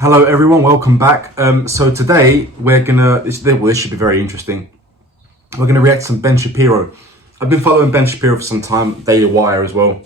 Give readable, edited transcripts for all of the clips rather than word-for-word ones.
Hello everyone, welcome back. So today we're gonna, this should be very interesting. We're gonna react to some Ben Shapiro. I've been following Ben Shapiro for some time, Daily Wire as well.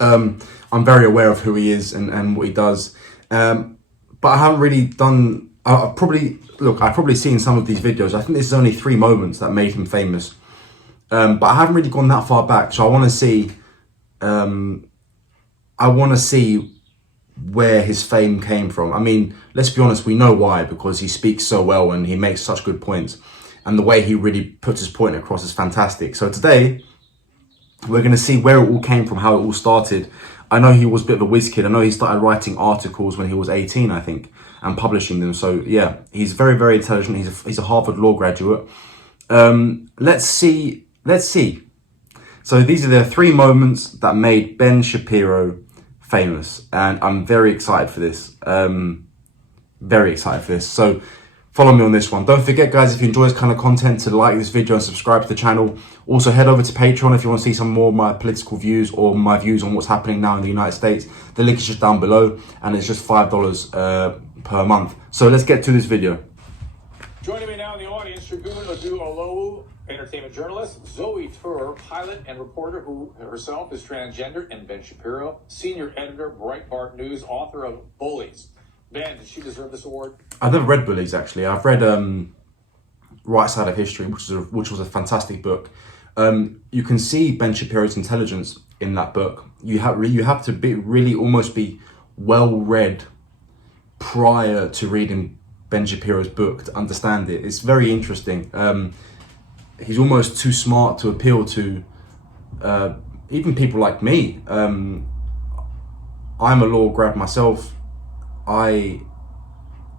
I'm very aware of who he is and what he does. But I haven't really done, I've probably seen some of these videos. I think this is only 3 moments that made him famous. But I haven't really gone that far back. So I wanna see where his fame came from. I mean, let's be honest, we know why, because he speaks so well and he makes such good points. And the way he really puts his point across is fantastic. So today, we're going to see where it all came from, how it all started. I know he was a bit of a whiz kid. I know he started writing articles when he was 18, I think, and publishing them. So yeah, he's very, very intelligent. He's a Harvard law graduate. Let's see. So these are the 3 moments that made Ben Shapiro famous, and I'm very excited for this. So follow me on this one. Don't forget, guys, if you enjoy this kind of content, to like this video and subscribe to the channel. Also head over to Patreon if you want to see some more of my political views or my views on what's happening now in the United States. The link is just down below, and it's just $5 per month. So let's get to this video. Joining me now in the audience, Shagun Oduolowu, entertainment journalist, Zoe Tur, pilot and reporter who herself is transgender, and Ben Shapiro, senior editor, Breitbart News, author of Bullies. Ben, did she deserve this award? I've never read Bullies, actually. I've read Right Side of History, which was a fantastic book. You can see Ben Shapiro's intelligence in that book. You have to be almost be well read prior to reading Ben Shapiro's book to understand it. It's very interesting. He's almost too smart to appeal to even people like me. I'm a law grad myself. I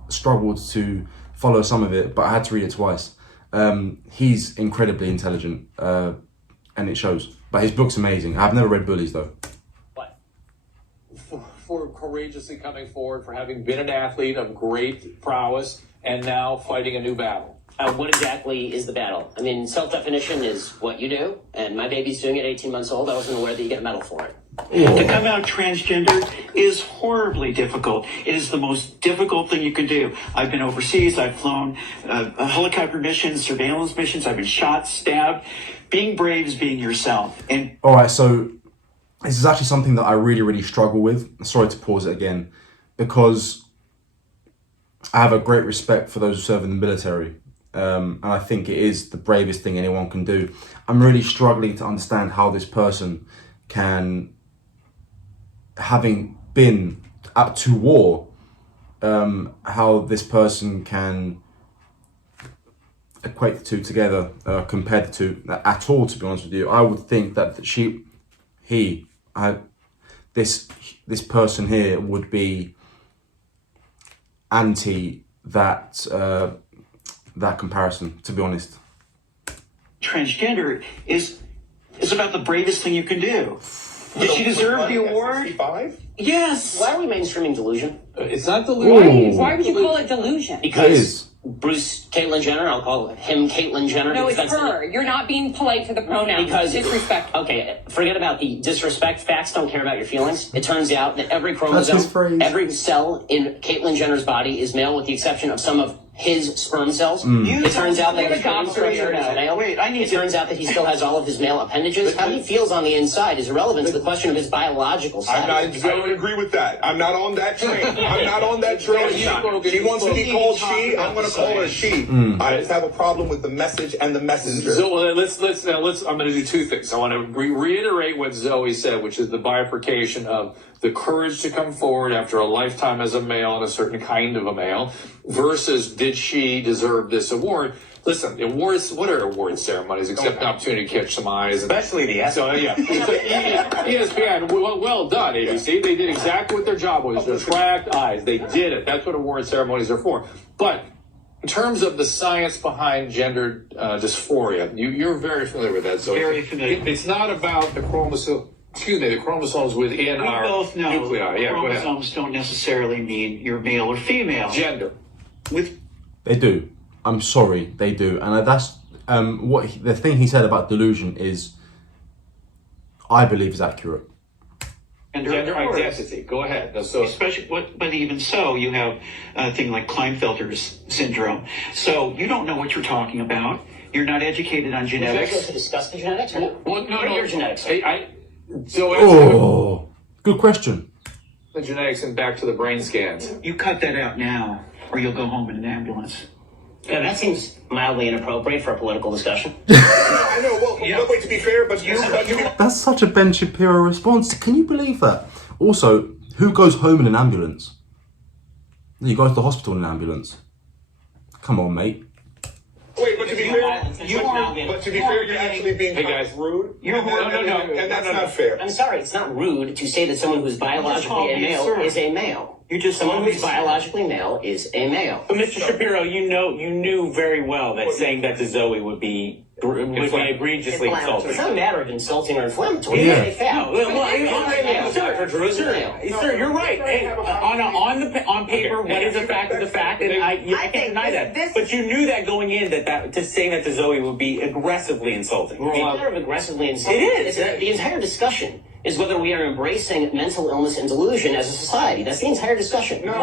struggled to follow some of it, but I had to read it twice. He's incredibly intelligent, and it shows. But his book's amazing. I've never read Bullies, though. What? For courageously coming forward, for having been an athlete of great prowess, and now fighting a new battle. What exactly is the battle? I mean, self-definition is what you do, and my baby's doing it 18 months old. I wasn't aware that you get a medal for it. To come out transgender is horribly difficult. It is the most difficult thing you can do. I've been overseas. I've flown helicopter missions, surveillance missions. I've been shot, stabbed. Being brave is being yourself. And all right, so this is actually something that I really struggle with. Sorry to pause it again, because I have a great respect for those who serve in the military. And I think it is the bravest thing anyone can do. I'm really struggling to understand how this person can, having been up to war, how this person can equate the two together, compare the two at all, to be honest with you. I would think that this person here would be anti that comparison, to be honest. Transgender is about the bravest thing you can do. Did she deserve the award? 65? Yes. Why are we mainstreaming delusion? It's not delusion. Why would you call it delusion? Because Bruce Caitlyn Jenner, I'll call him Caitlyn Jenner. No, it's her. You're not being polite to the pronouns. Because disrespect. Okay, forget about the disrespect. Facts don't care about your feelings. It turns out that every chromosome, every cell in Caitlyn Jenner's body is male, with the exception of some of his sperm cells. It turns out that his sperm cells are male. It turns out that he still has all of his male appendages. How he feels on the inside is irrelevant to the question of his biological status. I don't agree with that. I'm not on that train. I'm not on that train. She wants to be called she. I'm going to call her she. I just have a problem with the message and the messenger. So let's I'm going to do 2 things. I want to reiterate what Zoe said, which is the bifurcation of the courage to come forward after a lifetime as a male and a certain kind of a male, versus did she deserve this award? Listen, awards, what are award ceremonies except an opportunity to catch some eyes? Especially the So, yeah. ESPN, well done, ABC. They did exactly what their job was, to attract eyes. They did it. That's what award ceremonies are for. But in terms of the science behind gender dysphoria, you're very familiar with that. So Very familiar. It's not about the chromosome. Excuse me, the chromosomes within we our both know nuclei. Yeah, go ahead. chromosomes don't necessarily mean you're male or female. Gender. They do. I'm sorry, they do. And that's the thing he said about delusion is, I believe, is accurate. Gender identity. Go ahead. So, especially, but even so, you have a thing like Klinefelter's syndrome. So you don't know what you're talking about. You're not educated on Would you like genetics. to discuss the genetics? Or well, what no. are your genetics? So Oh, good question. the genetics and back to the brain scans. You cut that out now, or you'll go home in an ambulance. Yeah, that seems mildly inappropriate for a political discussion. I know. Well, wait, to be fair, but That's such a Ben Shapiro response. Can you believe that? Also, who goes home in an ambulance? You go to the hospital in an ambulance. Come on, mate. Wait, but to be fair, you're actually being rude. And that's not fair. I'm sorry, it's not rude to say that someone who's biologically a male is a male. You just Someone who's biologically male is a male. But Mr. Shapiro, you knew very well that saying that to Zoe would be egregiously insulting. It's not a matter of insulting or inflammatory. Yeah. It's a fact. Sir, you're right. On paper, what is a fact is a fact, and I can't deny that. But you knew that going in that to saying that to Zoe would be aggressively insulting. It's a matter of aggressively insulting. It is. The entire discussion is whether we are embracing mental illness and delusion as a society. That's the entire discussion. Ben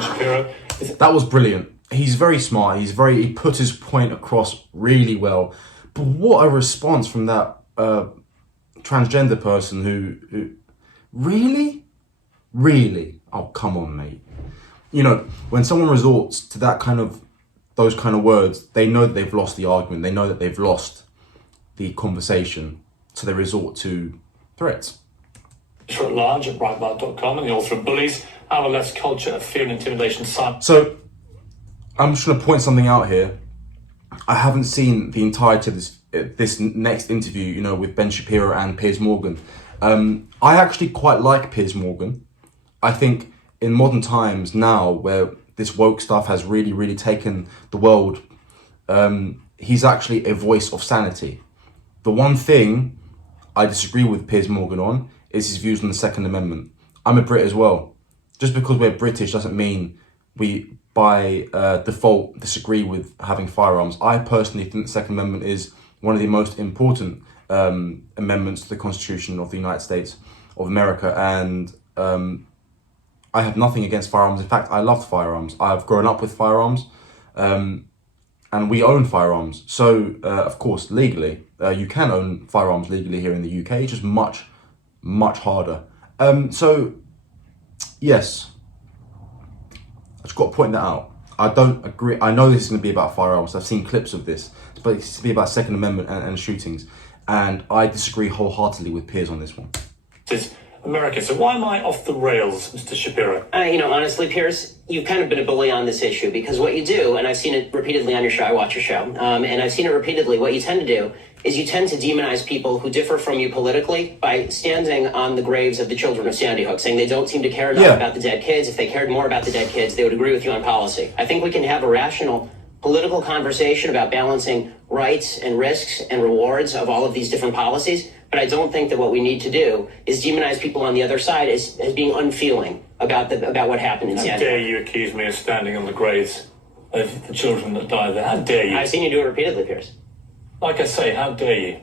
Shapiro. That was brilliant. He's very smart. He put his point across really well. But what a response from that transgender person who really? Oh, come on, mate. You know, when someone resorts to those kind of words, they know that they've lost the argument. They know that they've lost the conversation. So they resort to threats. At large at Breitbart.com and the author of Bullies, Our Left's Culture of Fear and Intimidation. So I'm just going to point something out here. I haven't seen the entirety of this next interview, you know, with Ben Shapiro and Piers Morgan. I actually quite like Piers Morgan. I think in modern times now, where this woke stuff has really, really taken the world, he's actually a voice of sanity. The one thing I disagree with Piers Morgan on is his views on the Second Amendment. I'm a Brit as well. Just because we're British doesn't mean we, by default, disagree with having firearms. I personally think the Second Amendment is one of the most important amendments to the Constitution of the United States of America, and I have nothing against firearms. In fact, I love firearms. I've grown up with firearms, and we own firearms. So, of course, legally, you can own firearms legally here in the UK. It's just much, much harder. So, yes, I just got to point that out. I don't agree. I know this is going to be about firearms. I've seen clips of this, but it's to be about Second Amendment and shootings. And I disagree wholeheartedly with Piers on this one. America. So why am I off the rails, Mr. Shapiro? Honestly, Piers, you've kind of been a bully on this issue because what you do, and I've seen it repeatedly on your show, I watch your show, and I've seen it repeatedly, what you tend to do is you tend to demonize people who differ from you politically by standing on the graves of the children of Sandy Hook, saying they don't seem to care enough about the dead kids. If they cared more about the dead kids, they would agree with you on policy. I think we can have a rational political conversation about balancing rights and risks and rewards of all of these different policies. But I don't think that what we need to do is demonize people on the other side as being unfeeling about what happened in Sandy Hook. How dare you accuse me of standing on the graves of the children that died there? How dare you? I've seen you do it repeatedly, Piers. Like I say, how dare you?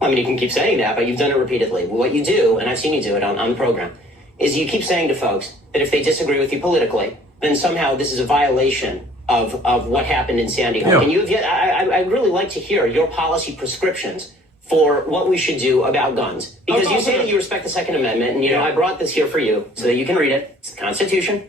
I mean, you can keep saying that, but you've done it repeatedly. What you do, and I've seen you do it on the program, is you keep saying to folks that if they disagree with you politically, then somehow this is a violation of what happened in Sandy Hook. Yeah. And you've yet, I'd really like to hear your policy prescriptions for what we should do about guns. Because you say that you respect the Second Amendment, and you know, I brought this here for you so that you can read it. It's the Constitution.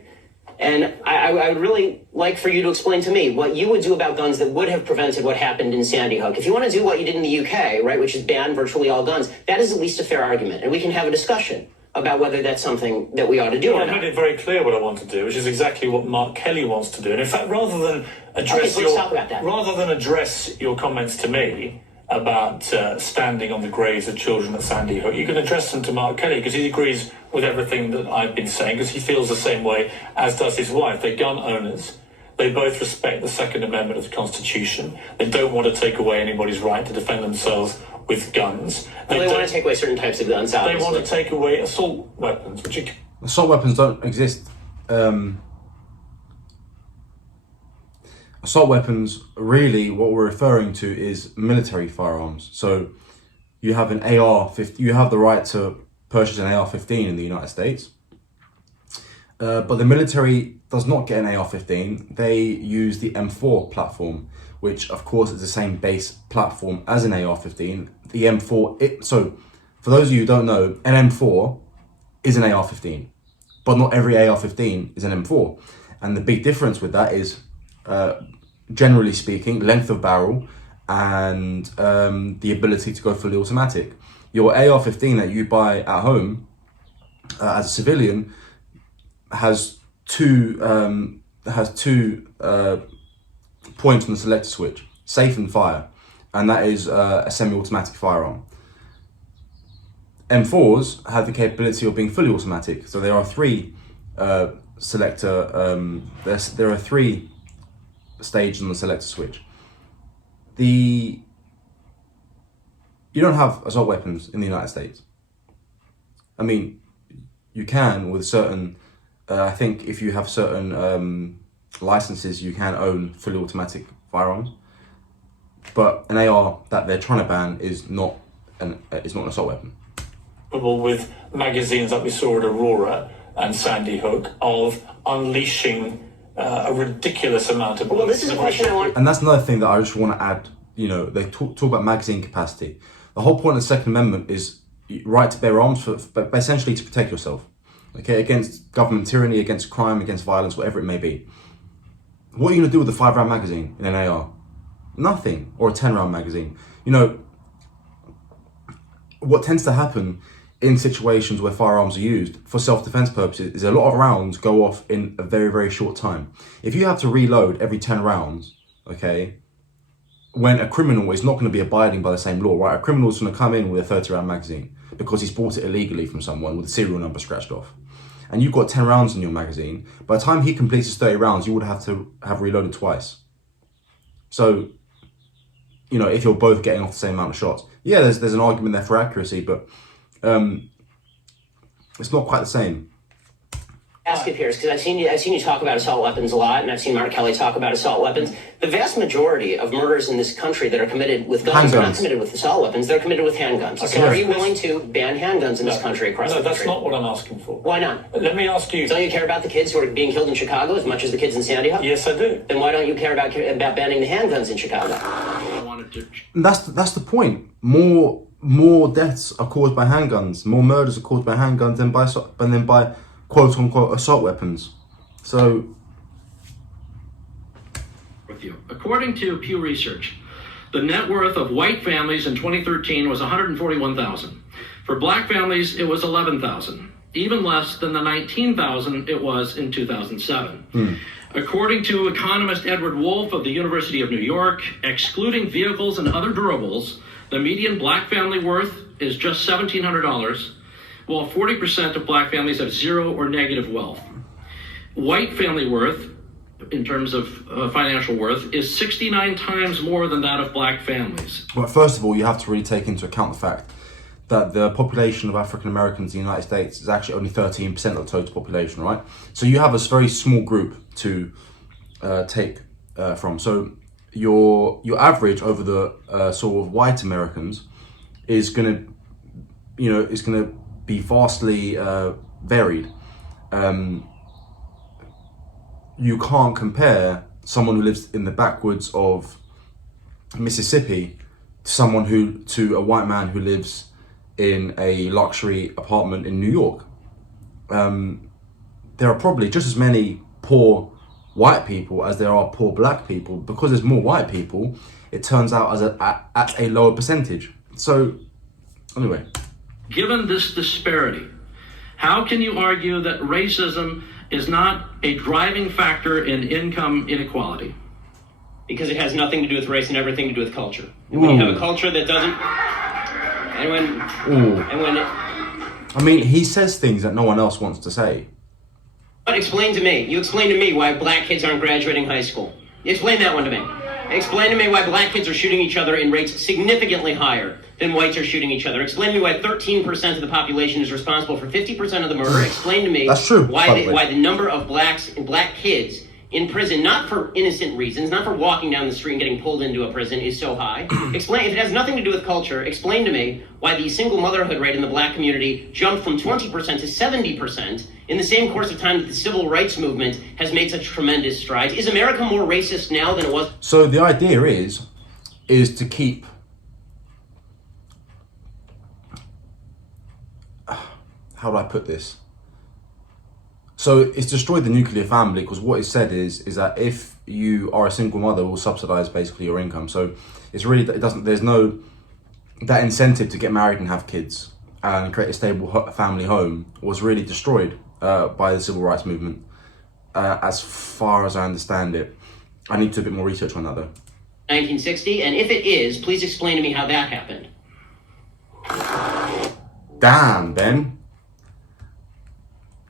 And I would really like for you to explain to me what you would do about guns that would have prevented what happened in Sandy Hook. If you want to do what you did in the UK, right, which is ban virtually all guns, that is at least a fair argument. And we can have a discussion about whether that's something that we ought to do or I not. made it very clear what I want to do, which is exactly what Mark Kelly wants to do. And in fact, rather than address your comments to me about standing on the graves of children at Sandy Hook, you can address them to Mark Kelly, because he agrees with everything that I've been saying, because he feels the same way, as does his wife. They're gun owners. They both respect the Second Amendment of the Constitution. They don't want to take away anybody's right to defend themselves with guns. They want to take away certain types of guns, obviously. They want to take away assault weapons, which Assault weapons don't exist. Assault weapons, really, what we're referring to is military firearms. So you have an AR-15, you have the right to purchase an AR-15 in the United States. But the military does not get an AR-15. They use the M4 platform, which of course is the same base platform as an AR-15. The M4, so for those of you who don't know, an M4 is an AR-15, but not every AR-15 is an M4. And the big difference with that is, generally speaking, length of barrel and the ability to go fully automatic. Your AR-15 that you buy at home as a civilian has two points on the selector switch, safe and fire, and that is a semi-automatic firearm. M4s have the capability of being fully automatic, so there are three there are three stages on the selector switch. You don't have assault weapons in the United States. I mean, you can with certain. I think if you have certain licenses, you can own fully automatic firearms. But an AR that they're trying to ban is not an assault weapon. With magazines like we saw at Aurora and Sandy Hook of unleashing a ridiculous amount of. Well, this is a question I want. And that's another thing that I just want to add. You know, they talk about magazine capacity. The whole point of the Second Amendment is right to bear arms, but essentially to protect yourself. Okay, against government tyranny, against crime, against violence, whatever it may be. What are you going to do with a 5-round magazine in an AR? Nothing. Or a 10-round magazine. You know, what tends to happen in situations where firearms are used for self-defense purposes is a lot of rounds go off in a very, very short time. If you have to reload every 10 rounds, okay, when a criminal is not going to be abiding by the same law, right? A criminal is going to come in with a 30-round magazine because he's bought it illegally from someone with a serial number scratched off. And you've got 10 rounds in your magazine. By the time he completes his 30 rounds, you would have to have reloaded twice. So, you know, if you're both getting off the same amount of shots, yeah, there's an argument there for accuracy, but it's not quite the same. Ask it, Pierce, because I've seen you talk about assault weapons a lot, and I've seen Mark Kelly talk about assault weapons. The vast majority of murders in this country that are committed with guns are not committed with assault weapons; they're committed with handguns. Okay. So, are you willing to ban handguns in this country across the country? No, that's not what I'm asking for. Why not? Let me ask you. Don't you care about the kids who are being killed in Chicago as much as the kids in Sandy Hook? Yes, I do. Then why don't you care about banning the handguns in Chicago? And that's the point. More deaths are caused by handguns. More murders are caused by handguns than by quote unquote assault weapons. So, with you. According to Pew Research, the net worth of white families in 2013 was $141,000. For black families, it was $11,000, even less than the $19,000 it was in 2007. According to economist Edward Wolf of the University of New York, excluding vehicles and other durables, the median black family worth is just $1,700. While 40% of black families have zero or negative wealth. White family worth, in terms of financial worth, is 69 times more than that of black families. Well, first of all, you have to really take into account the fact that the population of African Americans in the United States is actually only 13% of the total population, right? So you have a very small group to take from. So your average over the sort of white Americans is going to be vastly varied. You can't compare someone who lives in the backwoods of Mississippi to a white man who lives in a luxury apartment in New York. There are probably just as many poor white people as there are poor black people. Because there's more white people, it turns out at a lower percentage. So, anyway. Given this disparity, how can you argue that racism is not a driving factor in income inequality? Because it has nothing to do with race and everything to do with culture. And when you have a culture that doesn't... I mean, he says things that no one else wants to say. But explain to me why black kids aren't graduating high school. Explain that one to me. Explain to me why black kids are shooting each other in rates significantly higher than whites are shooting each other. Explain to me why 13% of the population is responsible for 50% of the murder. Explain to me That's true, why the number of black kids in prison, not for innocent reasons, not for walking down the street and getting pulled into a prison, is so high? Explain, if it has nothing to do with culture, explain to me why the single motherhood rate in the black community jumped from 20% to 70% in the same course of time that the civil rights movement has made such tremendous strides. Is America more racist now than it was? So the idea is to keep, how do I put this? So it's destroyed the nuclear family, because what is said is that if you are a single mother, it will subsidize basically your income. So it's really, there's no, that incentive to get married and have kids and create a stable family home was really destroyed by the civil rights movement, as far as I understand it. I need to do a bit more research on that though. 1960, and if it is, please explain to me how that happened. Damn, Ben.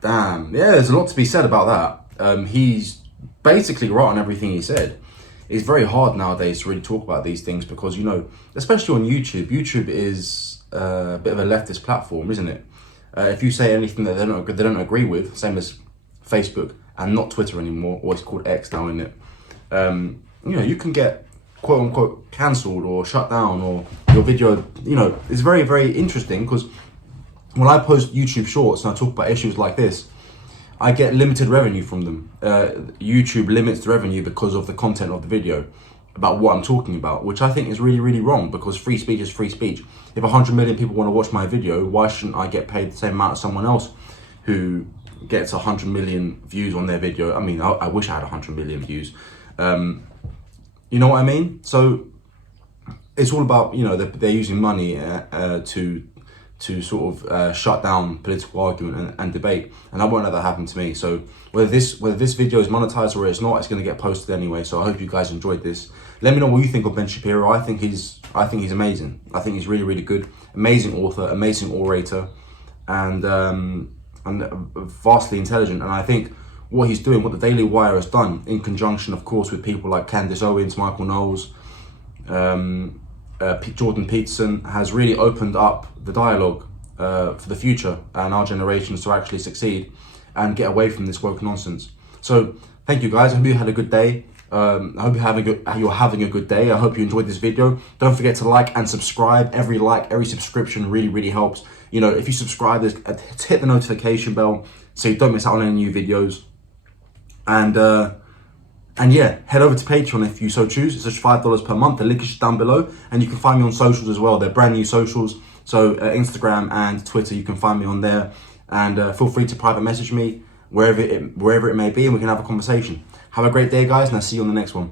Damn. Yeah, there's a lot to be said about that. He's basically right on everything he said. It's very hard nowadays to really talk about these things because, you know, especially on YouTube. YouTube is a bit of a leftist platform, isn't it? If you say anything that they don't agree with, same as Facebook and not Twitter anymore, or it's called X now, isn't it? You know, you can get quote unquote cancelled or shut down, or your video, you know, it's very, very interesting because when I post YouTube shorts and I talk about issues like this, I get limited revenue from them. YouTube limits the revenue because of the content of the video about what I'm talking about, which I think is really, really wrong, because free speech is free speech. If 100 million people want to watch my video, why shouldn't I get paid the same amount as someone else who gets 100 million views on their video? I mean, I wish I had 100 million views. You know what I mean? So it's all about, you know, they're using money to sort of shut down political argument and debate, and I won't let that happen to me. So whether this video is monetized or it's not, it's going to get posted anyway. So I hope you guys enjoyed this. Let me know what you think of Ben Shapiro. I think he's amazing. I think he's really, really good. Amazing author, amazing orator, and vastly intelligent. And I think what he's doing, what the Daily Wire has done, in conjunction, of course, with people like Candace Owens, Michael Knowles, Jordan Peterson, has really opened up the dialogue for the future and our generations to actually succeed and get away from this woke nonsense. So thank you guys. I hope you had a good day. I hope you're having a good day. I hope you enjoyed this video. Don't forget to like and subscribe. Every like, every subscription really, really helps. You know, if you subscribe, hit the notification bell so you don't miss out on any new videos. And yeah, head over to Patreon if you so choose. It's just $5 per month. The link is just down below. And you can find me on socials as well. They're brand new socials. So Instagram and Twitter, you can find me on there. And feel free to private message me wherever it may be, and we can have a conversation. Have a great day, guys, and I'll see you on the next one.